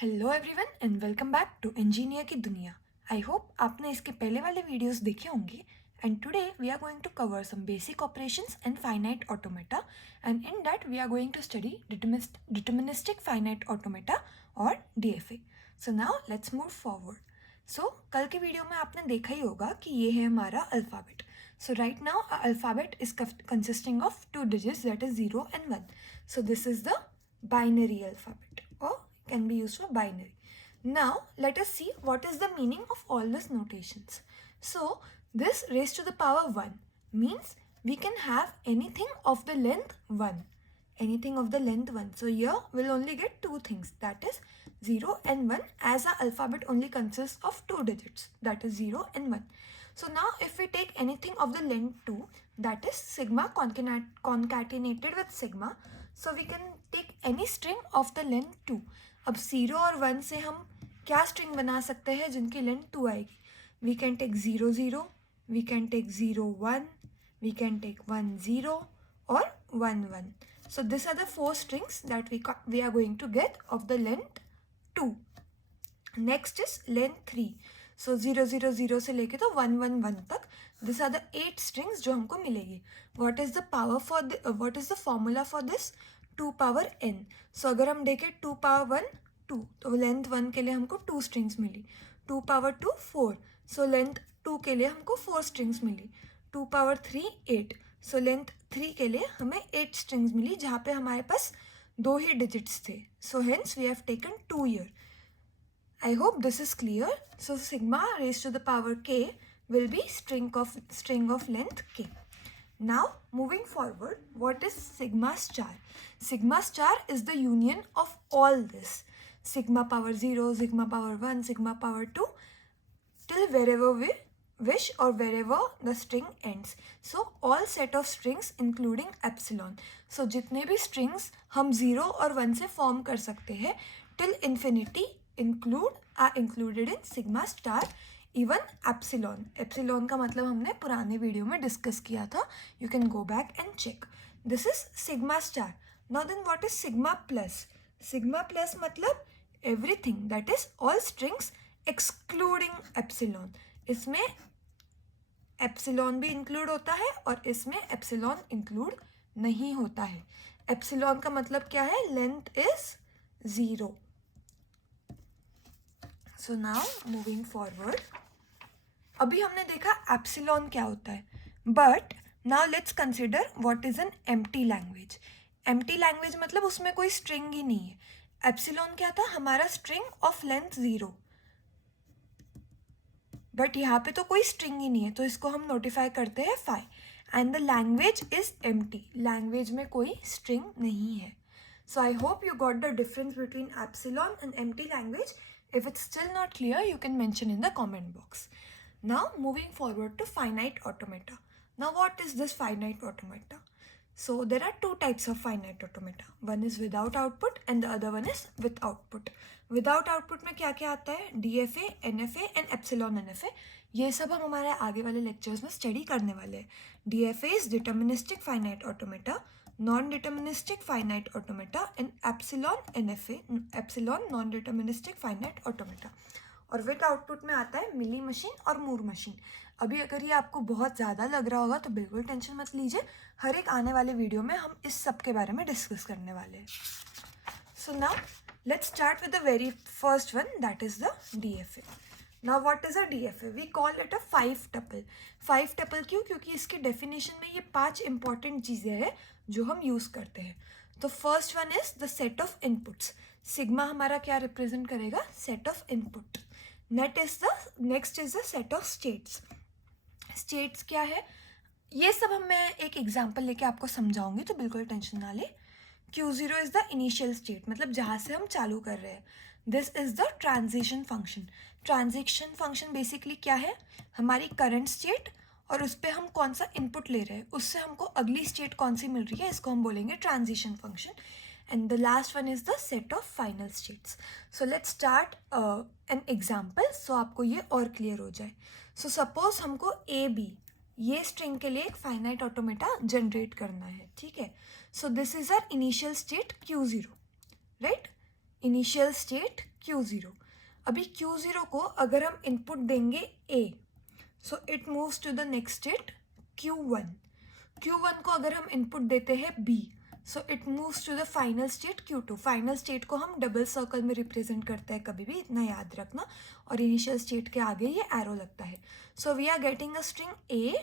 Hello everyone and welcome back to engineer की दुनिया। I hope आपने इसके पहले वाले वीडियोस देखे होंगे and today we are going to cover some basic operations and finite automata and in that we are going to study deterministic finite automata और DFA. So now let's move forward. So कल के video में आपने देखा ही होगा कि ये है हमारा alphabet. So right now our alphabet is consisting of two digits, that is 0 and 1. So this is the binary alphabet or can be used for binary. Now let us see what is the meaning of all these notations. So this raised to the power 1 means we can have anything of the length 1. Anything of the length 1. So here we'll only get two things, that is 0 and 1, as our alphabet only consists of two digits, that is 0 and 1. So now if we take anything of the length 2, that is sigma concatenated with sigma, so we can take any string of the length 2. अब 0 और 1 से हम क्या string बना सकते हैं जिनकी length 2 आएगी? We can take 0 0, we can take 0 1, we can take 1 0 or 1 1. So these are the four strings that we are going to get of the length 2. Next is length 3. So 0 0 0 से लेके तो 1 1 1 तक, these are the 8 strings जो हमको मिलेगी. What is the formula for this? 2 power n. So अगर हम देखें 2 power 1 2, तो length 1 के लिए हमको 2 strings मिली. 2 power 2 4, so length 2 के लिए हमको 4 strings मिली. 2 power 3 8, so length 3 के लिए हमें 8 strings मिली जहाँ पे हमारे पास 2 ही digits थे. So hence we have taken 2 here. I hope this is clear. So sigma raised to the power k will be string of length k. Now moving forward, what is sigma star? Sigma star is the union of all this. Sigma power 0, sigma power 1, sigma power 2 till wherever we wish or wherever the string ends. So all set of strings including epsilon. So जितने भी strings हम 0 और 1 से form कर सकते हैं till infinity are included in sigma star, even epsilon. Epsilon का मतलब हमने पुराने वीडियो में डिस्कस किया था. You can go back and check. This is sigma star. Now then what is sigma plus? Sigma plus मतलब everything, that is all strings excluding epsilon. इसमें epsilon भी include होता है और इसमें epsilon include नहीं होता है. Epsilon का मतलब क्या है? Length is 0. So now moving forward, अभी हमने देखा एप्सिलॉन क्या होता है, but now let's consider what is an empty language. Empty language मतलब उसमें कोई स्ट्रिंग ही नहीं है. एप्सिलॉन क्या था? हमारा स्ट्रिंग ऑफ लेंथ 0, बट यहाँ पे तो कोई स्ट्रिंग ही नहीं है, तो इसको हम नोटिफाई करते हैं phi. And the language is empty. Language में कोई स्ट्रिंग नहीं है. So I hope you got the difference between epsilon and empty language. If it's still not clear, you can mention in the comment box. Now moving forward to finite automata. Now what is this finite automata? So there are two types of finite automata. One is without output and the other one is with output. Without output में क्या क्या आता है? DFA, NFA and epsilon NFA. ये सब हम हमारे आगे वाले lectures में study करने वाले हैं. DFA is deterministic finite automata, non-deterministic finite automata and epsilon NFA, epsilon non-deterministic finite automata. और विद आउटपुट में आता है मिली मशीन और मूर मशीन. अभी अगर ये आपको बहुत ज़्यादा लग रहा होगा तो बिल्कुल टेंशन मत लीजिए, हर एक आने वाले वीडियो में हम इस सब के बारे में डिस्कस करने वाले हैं. सो now let's start with the very first one, that is the DFA. Now what is a DFA? We call it a 5 tuple. 5 tuple क्यों? क्योंकि इसके डेफिनेशन में ये 5 इंपॉर्टेंट चीज़ें हैं जो हम यूज़ करते हैं. तो first one is the set of inputs. Sigma हमारा क्या रिप्रेजेंट करेगा? Set of input. Next is the set of states. States क्या है? ये सब मैं एक एग्जाम्पल लेके आपको समझाऊंगी, तो बिल्कुल टेंशन ना ले. Q0 is the initial state, मतलब जहाँ से हम चालू कर रहे हैं. This is the transition function. Transition function basically क्या है? हमारी करंट स्टेट और उस पर हम कौन सा इनपुट ले रहे हैं, उससे हमको अगली स्टेट कौन सी मिल रही है, इसको हम बोलेंगे transition function. And the last one is the set of final states. So let's start an example, so आपको ये और क्लियर हो जाए. सो सपोज हमको AB ये स्ट्रिंग के लिए एक फाइनाइट ऑटोमेटा जनरेट करना है, ठीक है. So this is our initial state Q0, right. Initial state Q0. अभी Q0 को अगर हम इनपुट देंगे A, so it moves to the next state Q1. Q1 को अगर हम इनपुट देते हैं B, so it moves to the final state Q2. Final state को हम डबल सर्कल में रिप्रेजेंट करते हैं, कभी भी इतना याद रखना, और इनिशियल स्टेट के आगे ये एरो लगता है. So we are getting a string A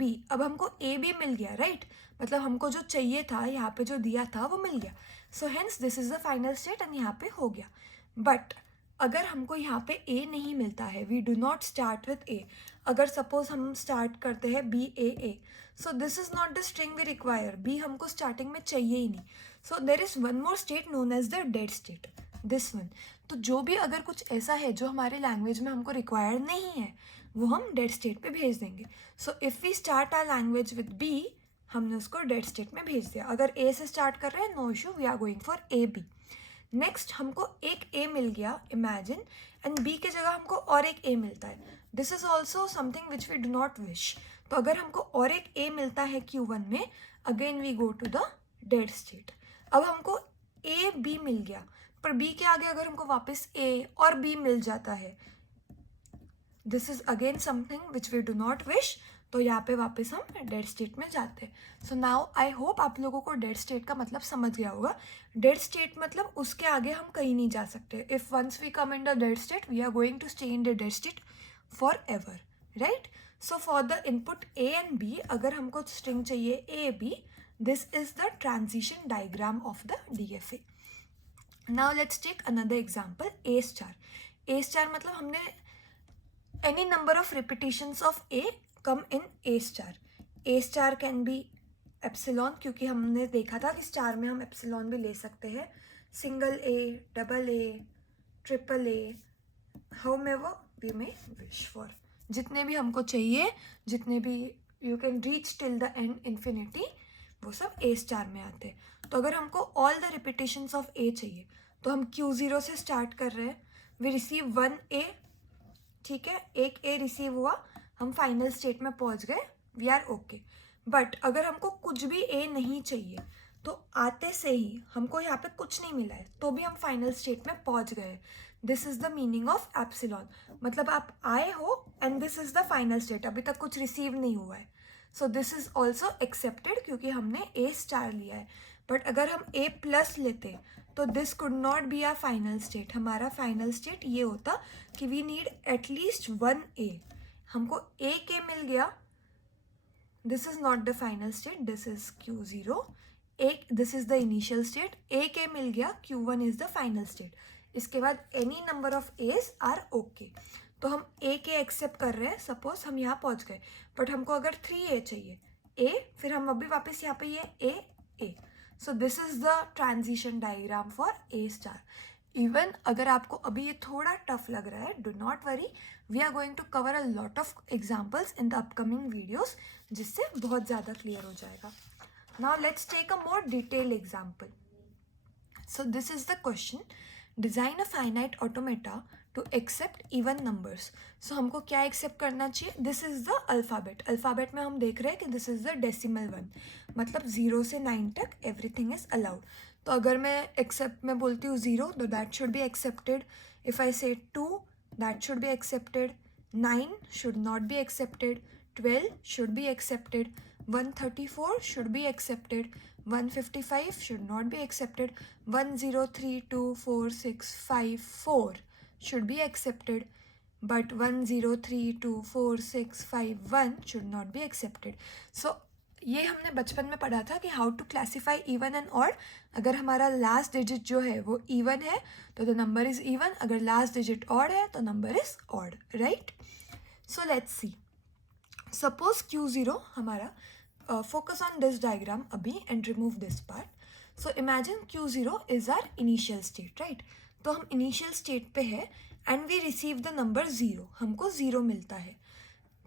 B. अब हमको A B मिल गया, राइट? मतलब हमको जो चाहिए था, यहाँ पे जो दिया था वो मिल गया. So hence this is the final state and यहाँ पे हो गया. बट अगर हमको यहाँ पे A नहीं मिलता है, we do not start with A. अगर सपोज हम स्टार्ट करते हैं BAA, so this is not the string we require. B हमको स्टार्टिंग में चाहिए ही नहीं. So there is one more state known as the dead state, this one. तो जो भी अगर कुछ ऐसा है जो हमारे लैंग्वेज में हमको रिक्वायर्ड नहीं है, वो हम डेड स्टेट पे भेज देंगे. So if we start our language with B, हमने उसको डेड स्टेट में भेज दिया. अगर A से स्टार्ट कर रहे हैं, no issue, we are going for AB. Next हमको एक A मिल गया, इमेजिन, एंड B के जगह हमको और एक A मिलता है. This is also something which we do not wish. तो अगर हमको और एक A मिलता है Q1 में, again we go to the dead state. अब हमको A B मिल गया, पर B के आगे अगर हमको वापस A और B मिल जाता है, this is again something which we do not wish. तो यहाँ पे वापस हम डेड स्टेट में जाते हैं. सो नाउ आई होप आप लोगों को डेड स्टेट का मतलब समझ गया होगा. डेड स्टेट मतलब उसके आगे हम कहीं नहीं जा सकते. If once we come in the dead state, we are going to stay in the dead state forever, right? So for the input A and B, अगर हमको स्ट्रिंग चाहिए A B, this is the transition diagram of the DFA. Now let's take another example, A star. A star मतलब हमने any number of repetitions of A come in A star. A star can be epsilon, क्योंकि हमने देखा था कि star में हम epsilon भी ले सकते हैं. Single A, double A, triple A, however we may wish for. जितने भी हमको चाहिए, जितने भी you can reach till the end infinity, वो सब A स्टार में आते हैं. तो अगर हमको all the repetitions of A चाहिए, तो हम Q0 से स्टार्ट कर रहे हैं. we receive 1A, ठीक है, एक A रिसीव हुआ, हम फाइनल स्टेट में पहुंच गए, वी आर ओके. बट अगर हमको कुछ भी A नहीं चाहिए, तो आते से ही हमको यहाँ पे कुछ नहीं मिला है, तो भी हम फाइनल स्टेट में पहुंच गए. This is the meaning of epsilon. मतलब आप आए हो and this is the final state, अभी तक कुछ रिसीव नहीं हुआ है. So this is also accepted, क्योंकि हमने A स्टार लिया है. बट अगर हम A प्लस लेते, तो this could not be our final state. हमारा फाइनल स्टेट ये होता कि वी नीड एटलीस्ट 1A. हमको एक A मिल गया, this is not the final state, this is Q0. एक, this is the initial state. एक A मिल गया, Q1 is the final state. इसके बाद any number of A's are okay. तो हम एक A एक्सेप्ट कर रहे हैं. सपोज हम यहाँ पहुँच गए, बट हमको अगर 3A चाहिए, A, फिर हम अभी वापस यहाँ पे ये A. So this is the transition diagram for A star. Even अगर आपको अभी ये थोड़ा टफ लग रहा है, do not worry, we are going to cover a lot of examples in the upcoming videos, जिससे बहुत ज़्यादा क्लियर हो जाएगा. Now let's take a more detail example. So this is the question, design a finite automata to accept even numbers. सो हमको क्या accept करना चाहिए? This is the alphabet. Alphabet में हम देख रहे हैं कि दिस इज द डेसिमल 1, मतलब 0 से 9 तक एवरीथिंग इज अलाउड. तो अगर मैं एक्सेप्ट में बोलती हूँ 0, तो that should be accepted. If I से 2, that should be accepted. 9 should not be accepted. 12 should be accepted. 134 should be accepted. 155 should not be accepted. 1 0 3 2 4 6 5 4 should be accepted, but 1 0 3 2 4 6 5 1 should not be accepted. So ये हमने बचपन में पढ़ा था कि how to classify even and odd. अगर हमारा last digit जो है वो इवन है, तो द नंबर इज इवन. अगर लास्ट डिजिट ऑड है, तो number is odd, right? So let's see. Suppose Q0 हमारा, focus on this diagram अभी and remove this part. So imagine Q0 is our initial state, right? तो हम initial state पे है and we receive the number 0. हमको 0 मिलता है.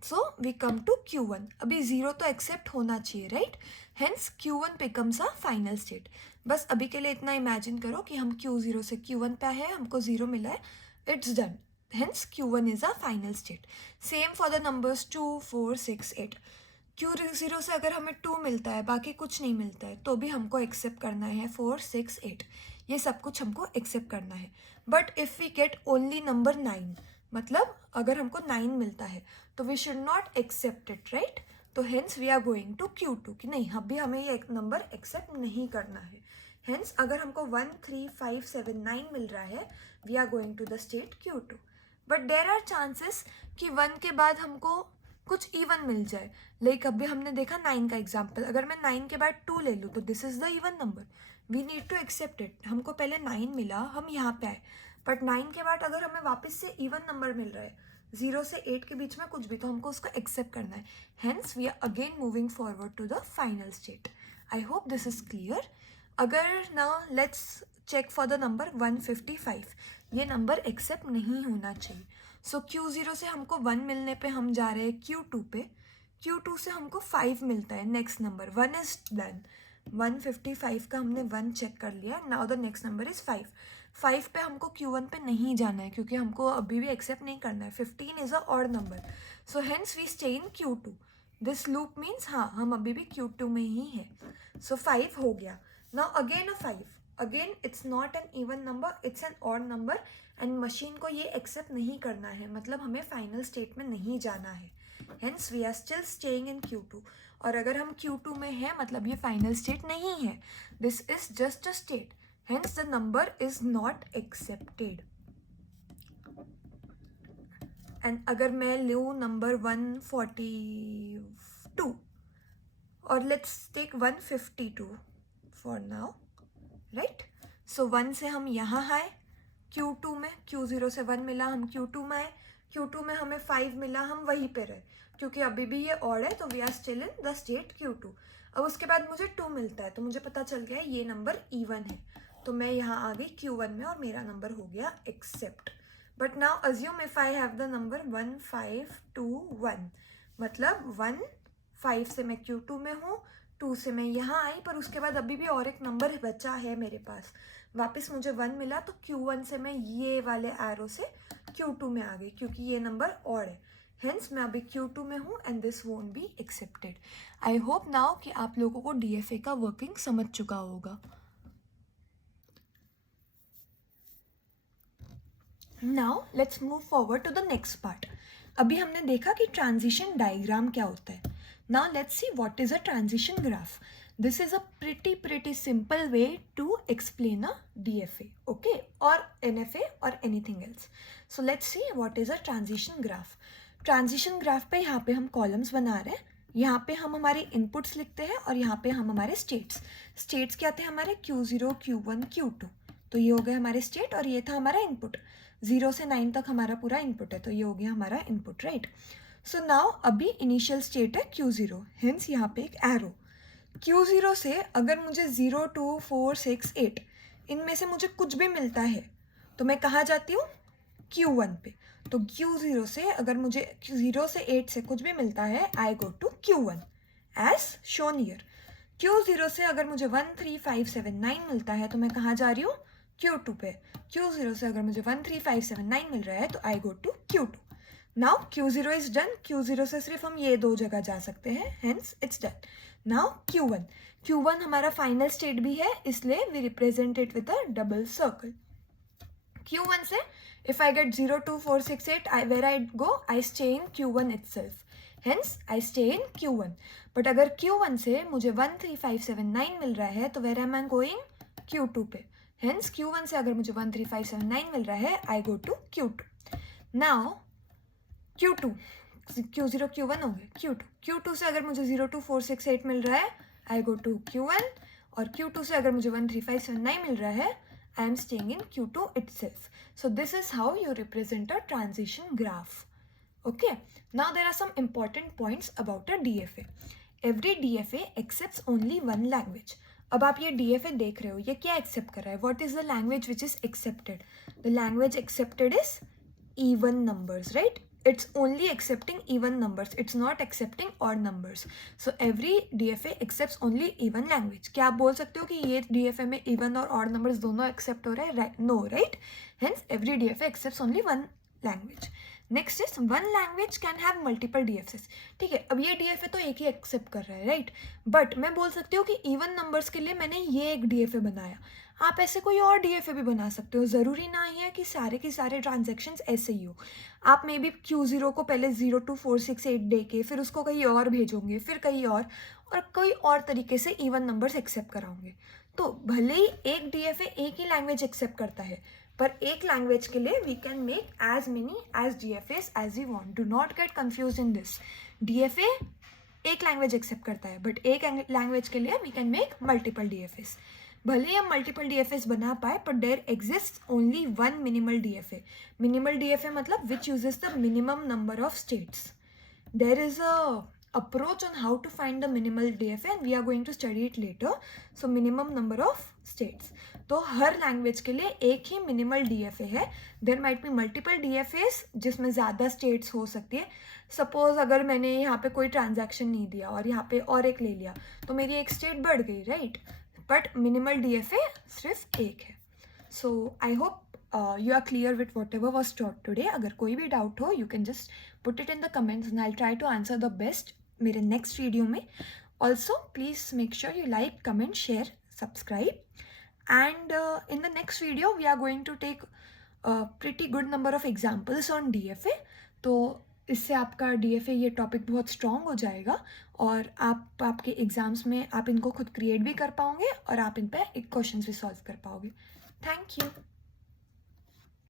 So we come to Q1. अभी 0 तो accept होना चाहिए, right? Hence Q1 becomes our final state. बस अभी के लिए इतना imagine करो कि हम Q0 से Q1 पे है, हमको 0 मिला है. It's done. Hence Q1 is our final state. Same for the numbers 2, 4, 6, 8. Q0 से अगर हमें 2 मिलता है, बाकी कुछ नहीं मिलता है, तो भी हमको एक्सेप्ट करना है 4, 6, 8. ये सब कुछ हमको एक्सेप्ट करना है. But if we get only number 9, मतलब अगर हमको 9 मिलता है तो we should not accept it, right. तो hence we are going to Q2 कि नहीं, अभी हमें ये नंबर एक्सेप्ट नहीं करना है. हेंस अगर हमको 1, 3, 5, 7, 9 मिल रहा है, we are going to the state Q2. But there are chances कि 1 के बाद हमको कुछ इवन मिल जाए. लाइक अभी हमने देखा 9 का एग्जाम्पल, अगर मैं 9 के बाद 2 ले लूँ तो this is the even number. We need to accept it. हमको पहले 9 मिला, हम यहाँ पे आए, बट 9 के बाद अगर हमें वापस से इवन नंबर मिल रहा है 0 से 8 के बीच में कुछ भी, तो हमको उसको एक्सेप्ट करना है. Hence we are again moving forward to the final state. I hope this is clear. अगर now let's check for the number 155. ये नंबर एक्सेप्ट नहीं होना चाहिए. सो Q0 से हमको 1 मिलने पे हम जा रहे हैं Q2 पे. Q2 से हमको 5 मिलता है, नेक्स्ट नंबर 1 इज डन. 155 का हमने 1 चेक कर लिया. Now the next number is 5. 5 पे हमको Q1 पे नहीं जाना है क्योंकि हमको अभी भी एक्सेप्ट नहीं करना है. 15 is a odd number, so hence we stay in Q2. This loop means हाँ, हम अभी भी Q2 में ही हैं. सो 5 हो गया. Now again a 5. Again it's not an even number, it's an odd number and machine को ये एक्सेप्ट नहीं करना है, मतलब हमें फाइनल स्टेट में नहीं जाना है. Hence we are still staying in Q2. और अगर हम Q2 में हैं मतलब ये फाइनल स्टेट नहीं है, this is just a state. Hence the number is not accepted. And अगर मैं लूँ नंबर 142 और let's take 152 for now, right? So 1 से हम यहाँ आए Q2 में, Q0 से 1 मिला, हम Q2 में आए, Q2 में हमें 5 मिला, हम वहीं पे रहे क्योंकि अभी भी ये ऑड है, तो we are still in the state Q2. अब उसके बाद मुझे 2 मिलता है तो मुझे पता चल गया है ये नंबर इवन है, तो मैं यहाँ आ गई Q1 में और मेरा नंबर हो गया accept. But now assume if I have the number 1521, मतलब 5 से मैं Q2 में हूँ, 2 से मैं यहाँ आई, पर उसके बाद अभी भी और एक नंबर बचा है मेरे पास. वापस मुझे 1 मिला तो Q1 से मैं ये वाले एरो से Q2 में आ गई क्योंकि ये नंबर और है. हेंस मैं अभी Q2 में हूँ and this won't be accepted. I hope now कि आप लोगों को DFA का वर्किंग समझ चुका होगा. Now let's move forward to the next part. अभी हमने देखा कि ट्रांजिशन डायग्राम क्या होता है. Now let's see what is a transition graph. This is a pretty simple way to explain a DFA, okay, or NFA or anything else. So let's see what is a transition graph. Transition graph पे यहाँ पे हम columns बना रहे हैं. यहाँ पे हम हमारे inputs लिखते हैं और यहाँ पे हम हमारे states. States क्या थे हमारे Q0, Q1, Q2. तो ये हो गया हमारे state और ये था हमारा input. 0 से 9 तक हमारा पूरा input है, तो ये हो गया हमारा input, right? So now अभी initial state है Q0. Hence यहाँ पे एक arrow. Q0 से अगर मुझे 0, 2, 4, 6, 8 इनमें से मुझे कुछ भी मिलता है तो मैं कहाँ जाती हूँ Q1 पे. तो Q0 से अगर मुझे 0 से 8 से कुछ भी मिलता है I go to Q1 as shown here. Q0 से अगर मुझे 1, 3, 5, 7, 9 मिलता है तो मैं कहाँ जा रही हूँ Q2 पे. Q0 से अगर मुझे 1, 3, 5, 7, 9 मिल रहा है तो I go to Q2. Now Q0 is done. Q0 से सिर्फ हम ये दो जगह जा सकते हैं, hence it's done. Now Q1 हमारा फाइनल स्टेट भी है, इसलिए we represent it with a double circle. Q1 से if I get 0, 2, 4, 6, 8, where I go, I stay in Q1 itself. Hence, I stay in Q1. But अगर Q1 से मुझे 1, 3, 5, 7, 9 मिल रहा है तो where am I going? Q2 पे. Hence, Q1 से अगर मुझे 1, 3, 5, 7, 9 मिल रहा है, I go to Q2. Now, Q2. Q0, Q1 हो गए. Q2 से अगर मुझे 0, 2, 4, 6, 8 मिल रहा है, I go to Q1. और Q2 से अगर मुझे 1, 3, 5, 7, 9 मिल रहा है, I am staying in Q2 itself. So this is how you represent a transition graph. Okay. Now there are some important points about a DFA. Every DFA accepts only one language. अब आप ये DFA देख रहे हो, ये क्या accept कर रहा है? What is the language which is accepted? The language accepted is even numbers, right? It's only accepting even numbers. It's not accepting odd numbers. So every DFA accepts only even language. क्या आप बोल सकते हो कि ये DFA में even और odd numbers दोनों accept हो रहे हैं? No, right? Hence every DFA accepts only one language. Next is one language can have multiple DFAs. ठीक है, अब ये DFA तो एक ही accept कर रहा है, right? But मैं बोल सकती हूँ कि even numbers के लिए मैंने ये एक DFA बनाया. आप ऐसे कोई और DFA भी बना सकते हो, ज़रूरी ना ही है कि सारे के सारे ट्रांजैक्शंस ऐसे ही हो। आप मे बी Q0 को पहले 02468 दे के फिर उसको कहीं और भेजोगे, फिर कहीं और कोई और तरीके से इवन नंबर्स एक्सेप्ट कराओगे। तो भले ही एक DFA एक ही लैंग्वेज एक्सेप्ट करता है, पर एक लैंग्वेज के लिए we can make as many as DFAs as we want. Do not get confuse in this. DFA एक लैंग्वेज एक्सेप्ट करता है, बट एक लैंग्वेज के लिए we can make multiple DFAs। भले ही हम मल्टीपल DFAs बना पाए, पर there exist only one minimal DFA। Minimal DFA मतलब which uses the minimum number of states. There is a approach on how to find the minimal DFA and we are going to study it later. So minimum number of states. तो हर language के लिए एक ही minimal DFA है। There might be multiple DFAs जिसमें ज़्यादा states हो सकती है। सपोज अगर मैंने यहाँ पे कोई ट्रांजैक्शन नहीं दिया और यहाँ पे और एक ले लिया, तो मेरी एक स्टेट बढ़ गई, राइट? बट मिनिमल DFA सिर्फ एक है। So I hope you are clear with whatever was taught today. अगर कोई भी डाउट हो, you can just put it in the comments and I'll try to answer the best मेरे next video में. Also, please make sure you like, comment, share, subscribe. And in the next video, we are going to take a pretty good number of examples on DFA. तो इससे आपका DFA ये topic बहुत strong हो जाएगा और आप आपके एग्जाम्स में आप इनको खुद क्रिएट भी कर पाओगे और आप इन पर क्वेश्चंस भी सॉल्व कर पाओगे. Thank you.